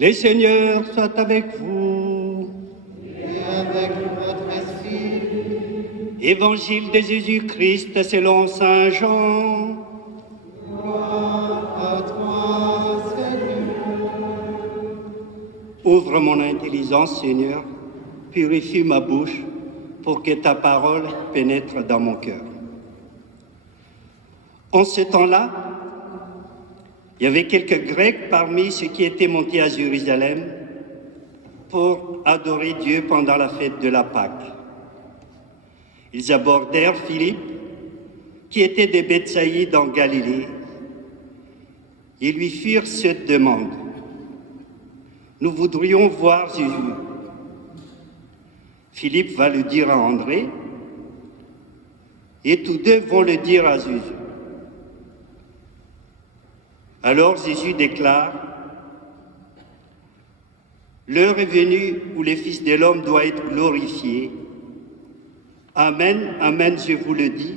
Les seigneurs soient avec vous. Et avec votre esprit. Évangile de Jésus-Christ selon saint Jean. Gloire à toi, Seigneur. Ouvre mon intelligence, Seigneur, purifie ma bouche pour que ta parole pénètre dans mon cœur. En ce temps-là, il y avait quelques Grecs parmi ceux qui étaient montés à Jérusalem pour adorer Dieu pendant la fête de la Pâque. Ils abordèrent Philippe, qui était de Bethsaïde en Galilée, et lui firent cette demande. Nous voudrions voir Jésus. Philippe va le dire à André, et tous deux vont le dire à Jésus. Alors Jésus déclare, « L'heure est venue où le Fils de l'homme doit être glorifié. Amen, amen, je vous le dis.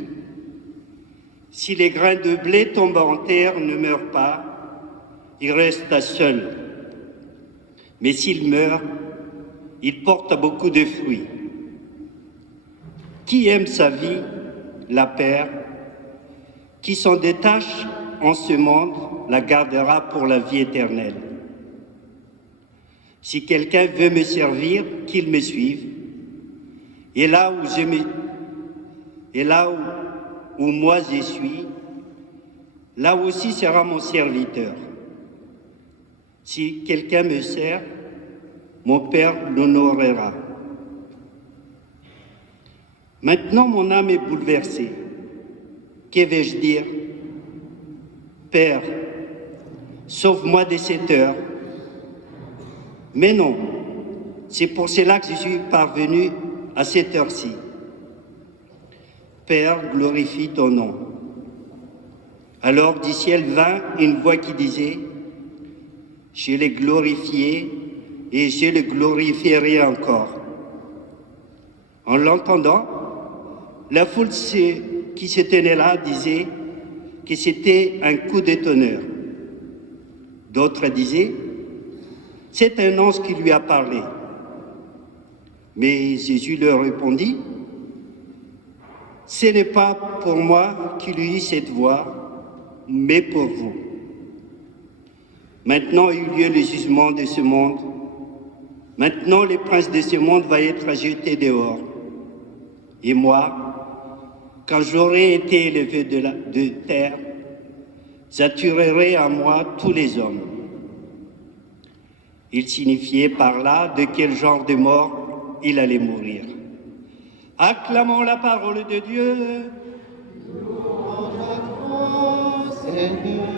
Si les grains de blé tombent en terre, ne meurent pas, ils restent seuls. Mais s'ils meurent, ils portent beaucoup de fruits. Qui aime sa vie, la perd. Qui s'en détache en ce monde, la gardera pour la vie éternelle. Si quelqu'un veut me servir, qu'il me suive. Et là où moi je suis, là aussi sera mon serviteur. Si quelqu'un me sert, mon Père l'honorera. Maintenant, mon âme est bouleversée. Que vais-je dire? Père, sauve-moi de cette heure. Mais non, c'est pour cela que je suis parvenu à cette heure-ci. Père, glorifie ton nom. Alors du ciel vint une voix qui disait, je l'ai glorifié et je le glorifierai encore. En l'entendant, la foule qui se tenait là disait que c'était un coup de tonnerre. D'autres disaient, c'est un ange qui lui a parlé. Mais Jésus leur répondit, ce n'est pas pour moi qu'il eut cette voix, mais pour vous. Maintenant a eu lieu le jugement de ce monde. Maintenant le prince de ce monde va être jeté dehors. Et moi, quand j'aurai été élevé de terre, j'attirerai à moi tous les hommes. Il signifiait par là de quel genre de mort il allait mourir. Acclamons la parole de Dieu. Gloire à toi, Seigneur.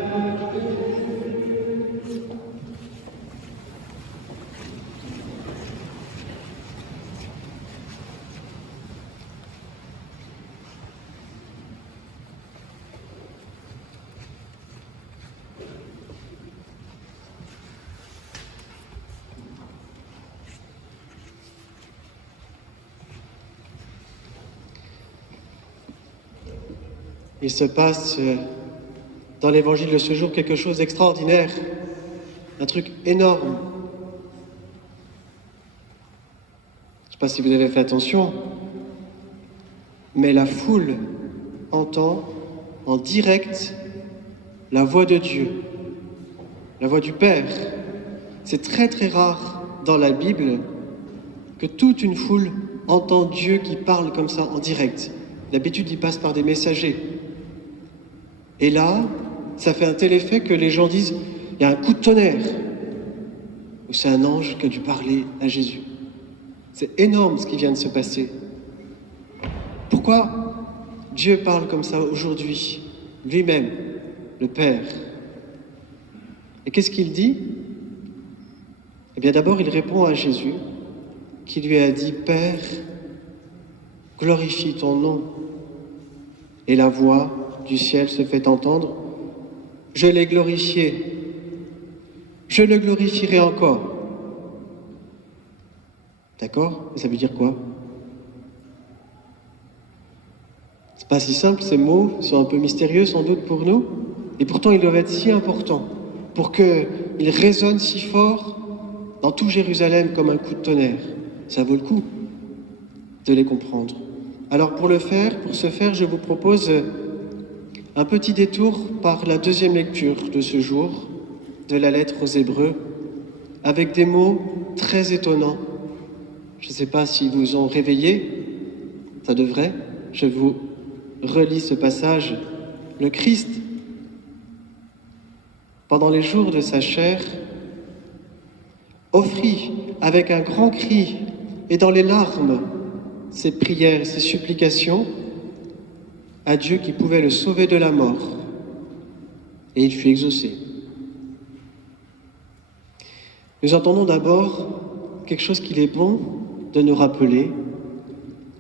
Il se passe dans l'évangile de ce jour quelque chose d'extraordinaire, un truc énorme. Je ne sais pas si vous avez fait attention, mais la foule entend en direct la voix de Dieu, la voix du Père. C'est très très rare dans la Bible que toute une foule entend Dieu qui parle comme ça en direct. D'habitude, il passe par des messagers. Et là, ça fait un tel effet que les gens disent « il y a un coup de tonnerre » ou c'est un ange qui a dû parler à Jésus. C'est énorme ce qui vient de se passer. Pourquoi Dieu parle comme ça aujourd'hui, lui-même, le Père? Et qu'est-ce qu'il dit? Eh bien d'abord, il répond à Jésus, qui lui a dit « Père, glorifie ton nom ». Et la voix du ciel se fait entendre, « Je l'ai glorifié, je le glorifierai encore. » D'accord? Et ça veut dire quoi? C'est pas si simple, ces mots sont un peu mystérieux sans doute pour nous, et pourtant ils doivent être si importants pour qu'ils résonnent si fort dans tout Jérusalem comme un coup de tonnerre. Ça vaut le coup de les comprendre. Alors pour ce faire, je vous propose un petit détour par la deuxième lecture de ce jour de la lettre aux Hébreux, avec des mots très étonnants. Je ne sais pas s'ils vous ont réveillé, ça devrait. Je vous relis ce passage. Le Christ, pendant les jours de sa chair, offrit avec un grand cri et dans les larmes ses prières et ses supplications à Dieu qui pouvait le sauver de la mort. Et il fut exaucé. Nous entendons d'abord quelque chose qu'il est bon de nous rappeler,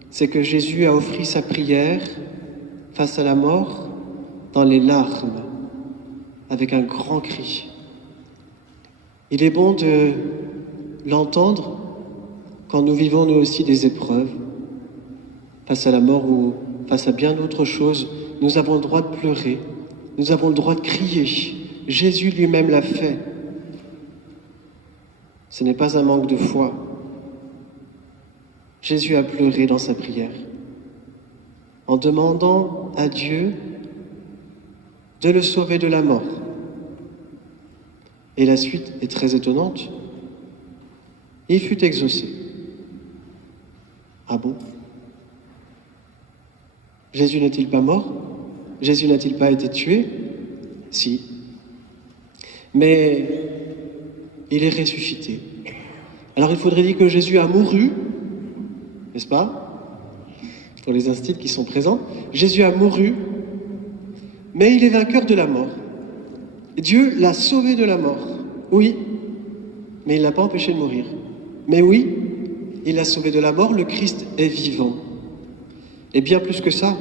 c'est que Jésus a offert sa prière face à la mort dans les larmes, avec un grand cri. Il est bon de l'entendre quand nous vivons nous aussi des épreuves, face à la mort ou face à bien d'autres choses. Nous avons le droit de pleurer, nous avons le droit de crier. Jésus lui-même l'a fait. Ce n'est pas un manque de foi. Jésus a pleuré dans sa prière, en demandant à Dieu de le sauver de la mort. Et la suite est très étonnante. Il fut exaucé. Ah bon? Jésus n'est-il pas mort? Jésus n'a-t-il pas été tué? Si. Mais il est ressuscité. Alors il faudrait dire que Jésus a mouru, n'est-ce pas? Pour les instits qui sont présents, Jésus a mouru, mais il est vainqueur de la mort. Dieu l'a sauvé de la mort, oui, mais il ne l'a pas empêché de mourir. Mais oui, il l'a sauvé de la mort, le Christ est vivant. Et bien plus que ça,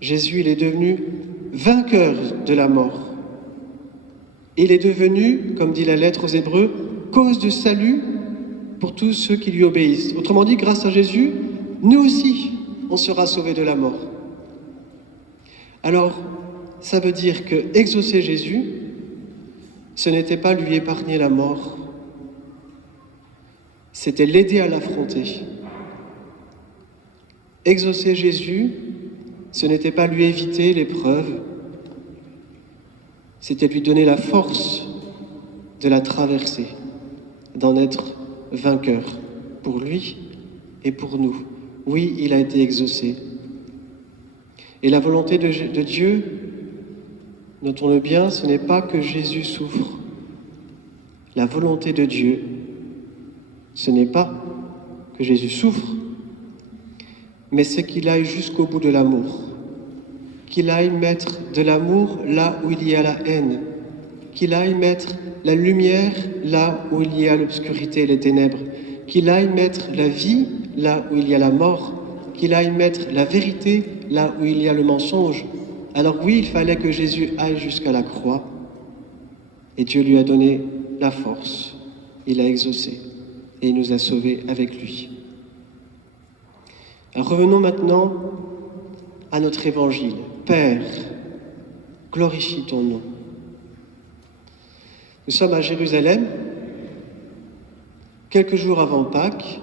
Jésus, il est devenu vainqueur de la mort. Il est devenu, comme dit la lettre aux Hébreux, cause de salut pour tous ceux qui lui obéissent. Autrement dit, grâce à Jésus, nous aussi, on sera sauvés de la mort. Alors, ça veut dire que exaucer Jésus, ce n'était pas lui épargner la mort, c'était l'aider à l'affronter. Exaucer Jésus, ce n'était pas lui éviter l'épreuve, c'était lui donner la force de la traverser, d'en être vainqueur pour lui et pour nous. Oui, il a été exaucé. Et la volonté de Dieu, notons-le bien, ce n'est pas que Jésus souffre. La volonté de Dieu, ce n'est pas que Jésus souffre, mais c'est qu'il aille jusqu'au bout de l'amour, qu'il aille mettre de l'amour là où il y a la haine, qu'il aille mettre la lumière là où il y a l'obscurité et les ténèbres, qu'il aille mettre la vie là où il y a la mort, qu'il aille mettre la vérité là où il y a le mensonge. Alors oui, il fallait que Jésus aille jusqu'à la croix, et Dieu lui a donné la force, il a exaucé, et il nous a sauvés avec lui. Alors revenons maintenant à notre évangile. Père, glorifie ton nom. Nous sommes à Jérusalem, quelques jours avant Pâques.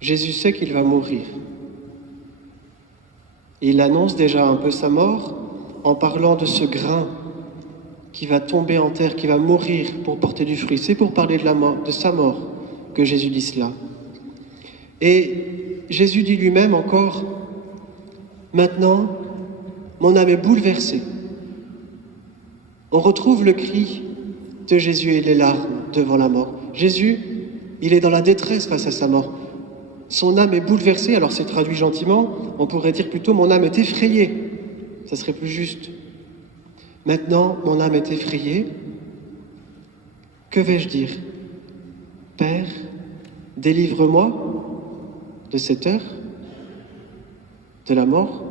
Jésus sait qu'il va mourir. Il annonce déjà un peu sa mort en parlant de ce grain qui va tomber en terre, qui va mourir pour porter du fruit. C'est pour parler de la mort, de sa mort, que Jésus dit cela. Et Jésus dit lui-même encore, « Maintenant, mon âme est bouleversée. » On retrouve le cri de Jésus et les larmes devant la mort. Jésus, il est dans la détresse face à sa mort. Son âme est bouleversée, alors c'est traduit gentiment, on pourrait dire plutôt « mon âme est effrayée », ça serait plus juste. Maintenant, mon âme est effrayée. Que vais-je dire? Père, délivre-moi de cette heure, de la mort?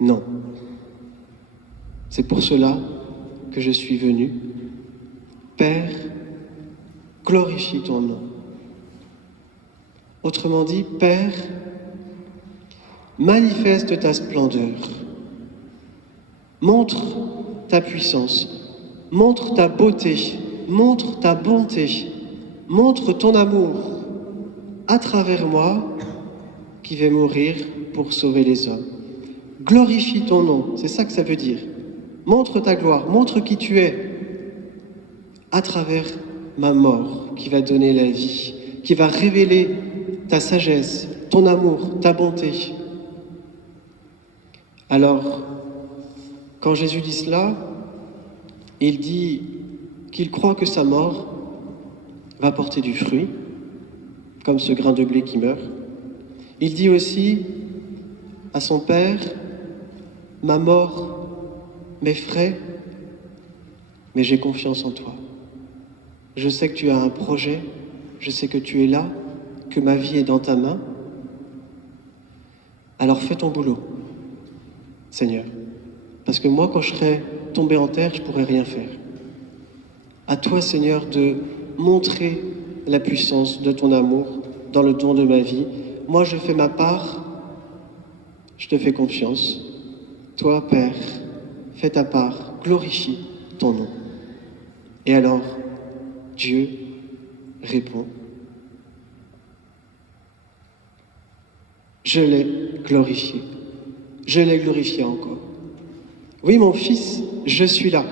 Non. C'est pour cela que je suis venu. Père, glorifie ton nom. Autrement dit, Père, manifeste ta splendeur. Montre ta puissance. montre ta beauté, montre ta bonté, montre ton amour à travers moi qui vais mourir pour sauver les hommes. Glorifie ton nom, c'est ça que ça veut dire. Montre ta gloire, montre qui tu es à travers ma mort qui va donner la vie, qui va révéler ta sagesse, ton amour, ta bonté. Alors, quand Jésus dit cela, il dit qu'il croit que sa mort va porter du fruit, comme ce grain de blé qui meurt. Il dit aussi à son Père, ma mort m'effraie, mais j'ai confiance en toi. Je sais que tu as un projet, je sais que tu es là, que ma vie est dans ta main. Alors fais ton boulot, Seigneur. Parce que moi, quand je serai tombé en terre, je ne pourrai rien faire. À toi, Seigneur, de montrer la puissance de ton amour dans le don de ma vie. Moi, je fais ma part, je te fais confiance. Toi, Père, fais ta part, glorifie ton nom. Et alors, Dieu répond, je l'ai glorifié. Je l'ai glorifié encore. Oui, mon fils, je suis là.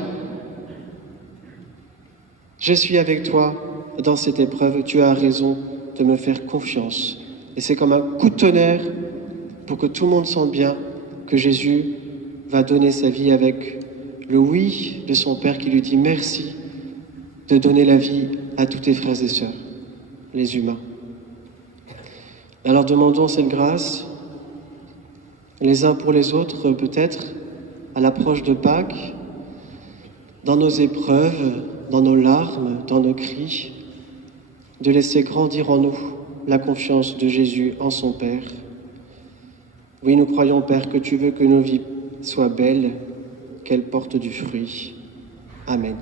Je suis avec toi dans cette épreuve. Tu as raison de me faire confiance. Et c'est comme un coup de tonnerre pour que tout le monde sente bien que Jésus va donner sa vie avec le oui de son Père qui lui dit merci de donner la vie à tous tes frères et sœurs, les humains. Alors demandons cette grâce, les uns pour les autres peut-être, à l'approche de Pâques, dans nos épreuves, dans nos larmes, dans nos cris, de laisser grandir en nous la confiance de Jésus en son Père. Oui, nous croyons, Père, que tu veux que nos vies soient belles, qu'elles portent du fruit. Amen.